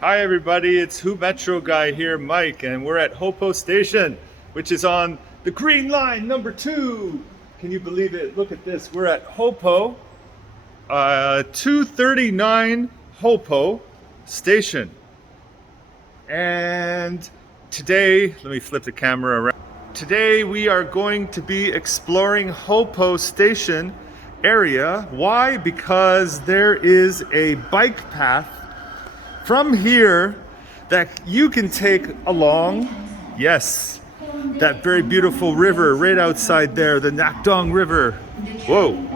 Hi everybody, it's Who Metro guy here, Mike, and we're at Hopo Station, which is on the Green Line number 2. Can you believe it? Look at this. We're at Hopo, 239 Hopo Station. And today, let me flip the camera around. Today we are going to be exploring Hopo Station area. Why? Because there is a bike path from here that you can take along, yes, that very beautiful river right outside there, the Nakdong River. Whoa.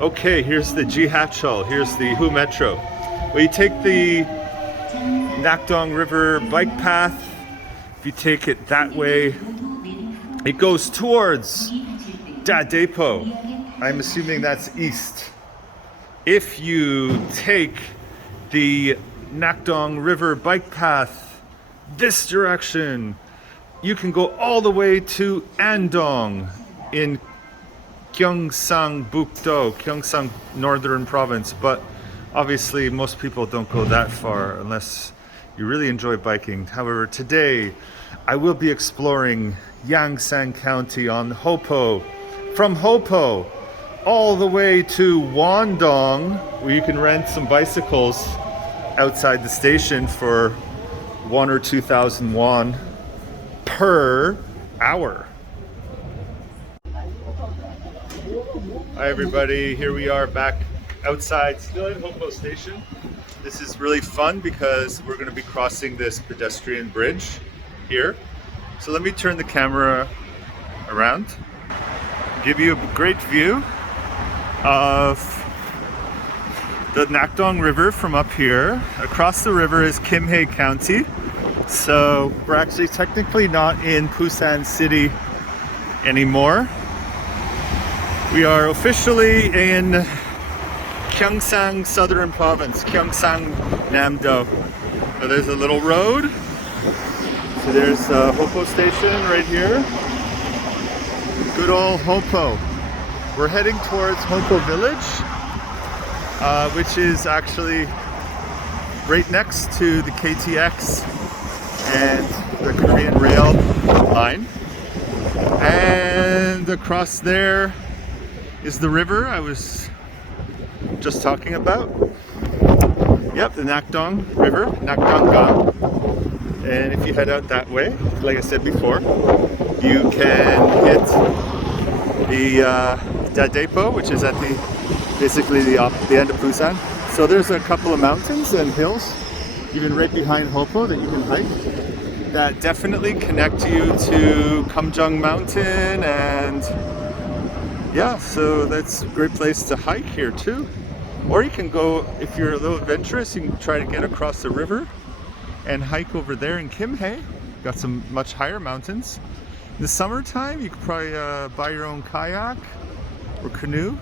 Okay, here's the Jihacheol, here's the Hu Metro. Well, you take the Nakdong River bike path. If you take it that way, it goes towards Dadepo. I'm assuming that's east. If you take the Nakdong River bike path this direction, you can go all the way to Andong in Gyeongsang-buk-do, Gyeongsang Northern Province. But obviously most people don't go that far unless you really enjoy biking. However, today I will be exploring Yangsan County on Hopo. From Hopo all the way to Wandong, where you can rent some bicycles outside the station for 1,000 or 2,000 won per hour. Hi everybody, here we are back outside, still in Hopo Station. This is really fun because we're going to be crossing this pedestrian bridge here. So let me turn the camera around, give you a great view of the Nakdong River from up here. Across the river is Kimhae County. So we're actually technically not in Busan City anymore. We are officially in Gyeongsang Southern Province, Gyeongsang Namdo. So there's a little road. So there's Hopo Station right here. Good old Hopo. We're heading towards Hopo Village, which is actually right next to the KTX and the Korean rail line. And across there is the river I was just talking about. Yep, the Nakdong River, Nakdong-gang. And if you head out that way, like I said before, you can hit the Dadepo, which is at basically the end of Busan. So there's a couple of mountains and hills, even right behind Hopo, that you can hike, that definitely connect you to Kamjang Mountain. And yeah, so that's a great place to hike here too. Or you can go, if you're a little adventurous, you can try to get across the river and hike over there in Kimhae. Got some much higher mountains. In the summertime, you could probably buy your own kayak or canoe.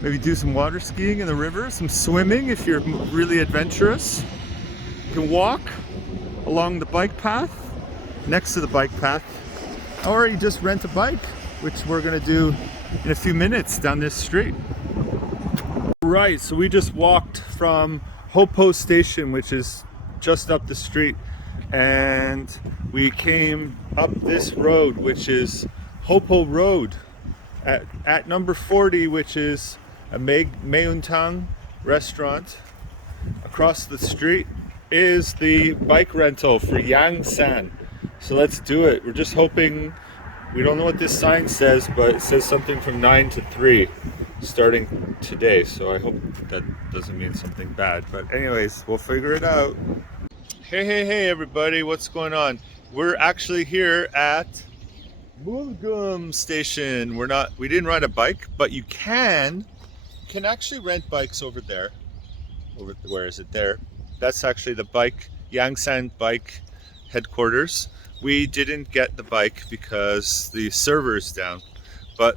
Maybe do some water skiing in the river, some swimming if you're really adventurous. You can walk along the bike path, next to the bike path, or you just rent a bike, which we're gonna do in a few minutes down this street. Right, so we just walked from Hopo Station, which is just up the street, and we came up this road, which is Hopo Road, at number 40, which is a Meuntang restaurant. Across the street is the bike rental for Yangsan. So let's do it. We're just hoping, we don't know what this sign says, but it says something from 9 to 3 starting today. So I hope that doesn't mean something bad. But anyways, we'll figure it out. Hey everybody, what's going on? We're actually here at Mulgum Station. We didn't ride a bike, but you can actually rent bikes over there. Where is it there? That's actually the Yangsan bike headquarters. We didn't get the bike because the server's down, but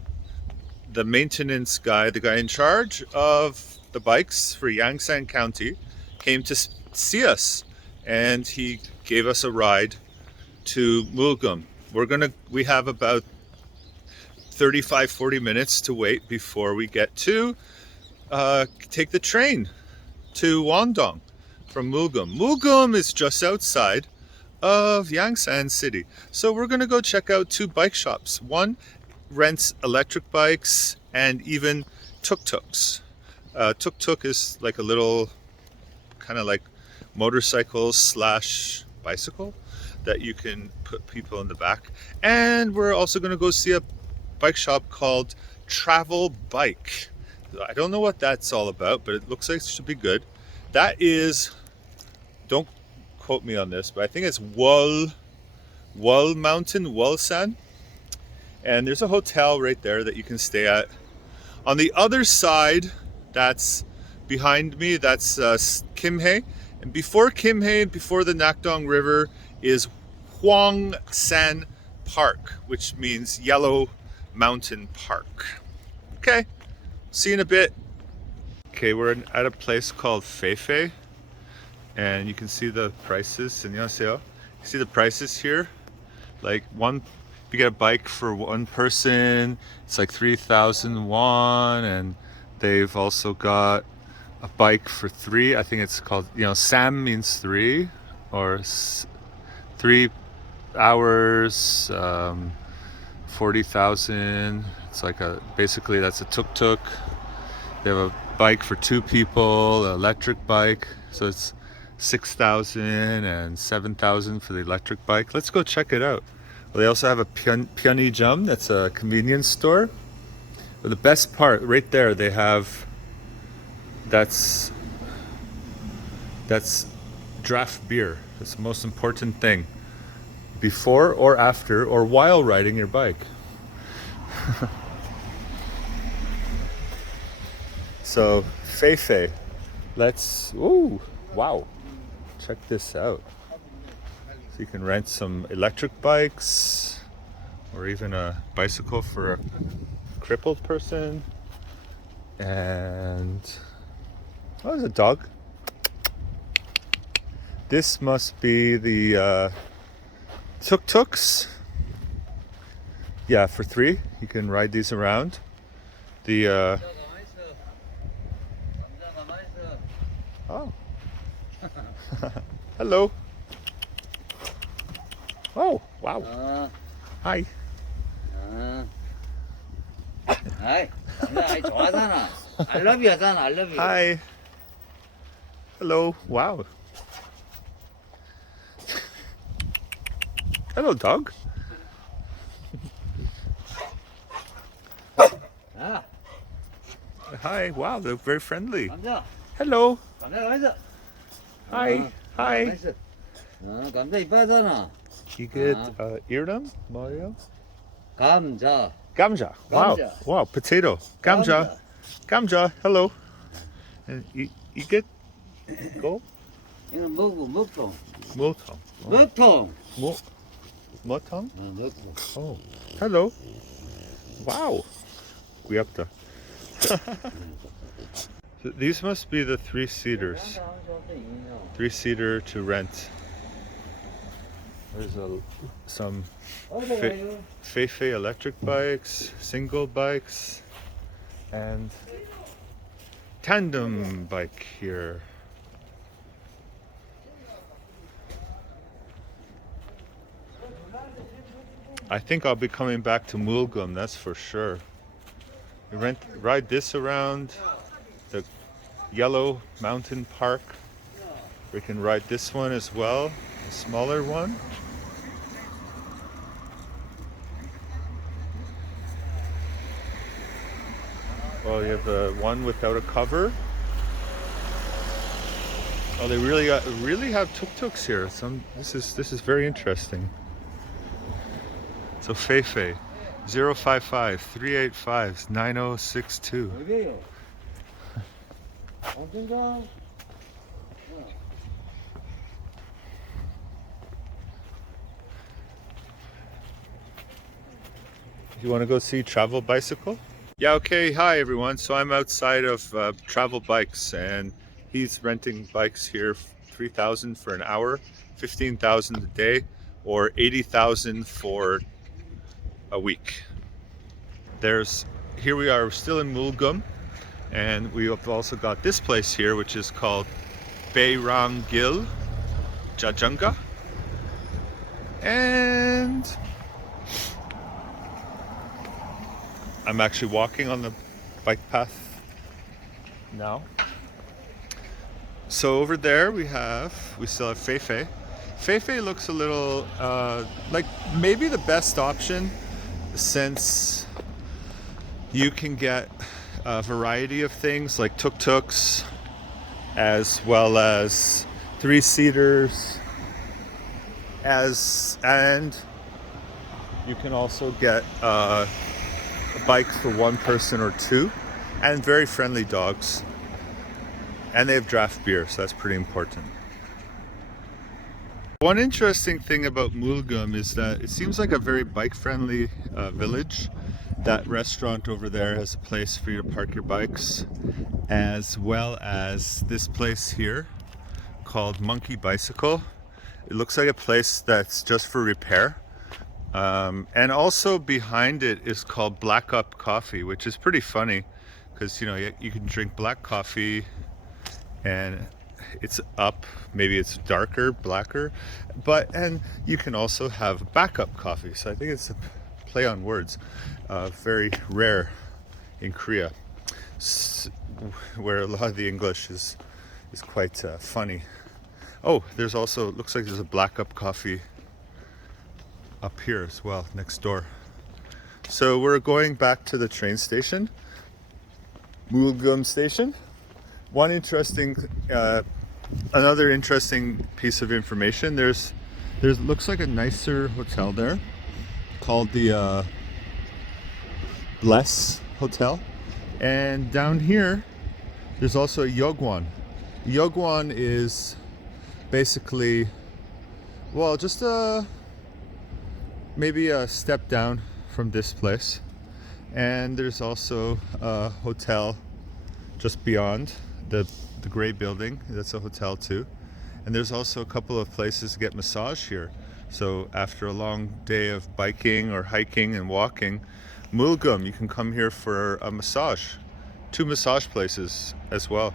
the maintenance guy, the guy in charge of the bikes for Yangsan County, came to see us, and he gave us a ride to Mulgum. We have about 35-40 minutes to wait before we get to take the train to Wandong. from Mulgum. Mulgum is just outside of Yangsan City. So we're gonna go check out 2 bike shops. One rents electric bikes and even tuk-tuks. Tuk-tuk is like a little kind of like motorcycle slash bicycle that you can put people in the back. And we're also gonna go see a bike shop called Travel Bike. I don't know what that's all about, but it looks like it should be good. That is, don't quote me on this, but I think it's Wall Mountain, Wolsan. And there's a hotel right there that you can stay at. On the other side, that's behind me, that's Kimhae. And before Kimhae, before the Nakdong River, is Huangsan Park, which means Yellow Mountain Park. Okay, see you in a bit. Okay, we're at a place called Feifei, and you can see the prices. 안녕하세요. You see the prices here? Like you get a bike for 1 person, it's like 3,000 won, and they've also got a bike for 3. I think it's called, Sam means 3, or 3 hours, 40,000. It's like basically that's a tuk-tuk. They have a bike for 2 people, an electric bike. So it's 6,000 and 7,000 for the electric bike. Let's go check it out. Well, they also have a Pyeonijum, that's a convenience store. But the best part, right there, they have, that's draft beer. That's the most important thing. Before or after or while riding your bike. So, Feifei. Ooh, wow. Check this out. So you can rent some electric bikes or even a bicycle for a crippled person. And, oh, there's a dog. This must be the tuk-tuks. Yeah, for 3. You can ride these around. The, oh. Hello. Oh, wow. Hi. Hi. 좋아하잖아. I love you 하잖아. I love you. Hi. Hello. Wow. Hello, dog. 아, Hi. Wow, they're very friendly. 감자. Hello. 감자 가만있어. Hi. Hi. 가만있어. 감자 이뻐하잖아. You get eardrum, Mario? 감자. Gamja. Wow. Gamja. Wow. Potato. Gamja. Gamja. Hello. And you get go? 이건 먹고 먹통. Motong. 먹통. Motong? 먹고. Oh. Hello. Wow. Guiapta. So these must be the 3-seaters. 3-seater to rent. There's some Feifei electric bikes, single bikes, and tandem bike here. I think I'll be coming back to Mulgum, that's for sure. We ride this around the Yellow Mountain Park. We can ride this one as well, a smaller one. Well, you have the one without a cover. Oh, they really have tuk-tuks here. This is very interesting. So Feifei, 055-385-9062. 여기요. 언젠가. You want to go see Travel Bicycle? Yeah, okay. Hi, everyone. So I'm outside of Travel Bikes, and he's renting bikes here, 3,000 for an hour, 15,000 a day, or 80,000 for a week. Here we are, we're still in Mulgum, and we have also got this place here, which is called Beirang-gil Jajanga. And I'm actually walking on the bike path now. So over there we still have Feifei. Feifei looks a little like maybe the best option, since you can get a variety of things like tuk-tuks as well as 3-seaters, and you can also get bikes for one person or two, and very friendly dogs, and they have draft beer, so that's pretty important. One interesting thing about Mulgum is that it seems like a very bike-friendly village. That restaurant over there has a place for you to park your bikes, as well as this place here called Monkey Bicycle. It looks like a place that's just for repair. And also behind it is called Black Up Coffee, which is pretty funny because, you know, you can drink black coffee and it's up, maybe it's darker, blacker, and you can also have backup coffee. So I think it's a play on words, very rare in Korea, where a lot of the English is quite funny. Oh, there's also, looks like there's a black up coffee up here as well, next door. So we're going back to the train station, Mulgum station. One interesting, another interesting piece of information. There's looks like a nicer hotel there called the Bless Hotel, and down here there's also a Yeogwon. Yeogwon is basically, well, just maybe a step down from this place, and there's also a hotel just beyond the gray building. That's a hotel too, and there's also a couple of places to get massage here. So after a long day of biking or hiking and walking, Mulgum, you can come here for a massage. 2 massage places as well.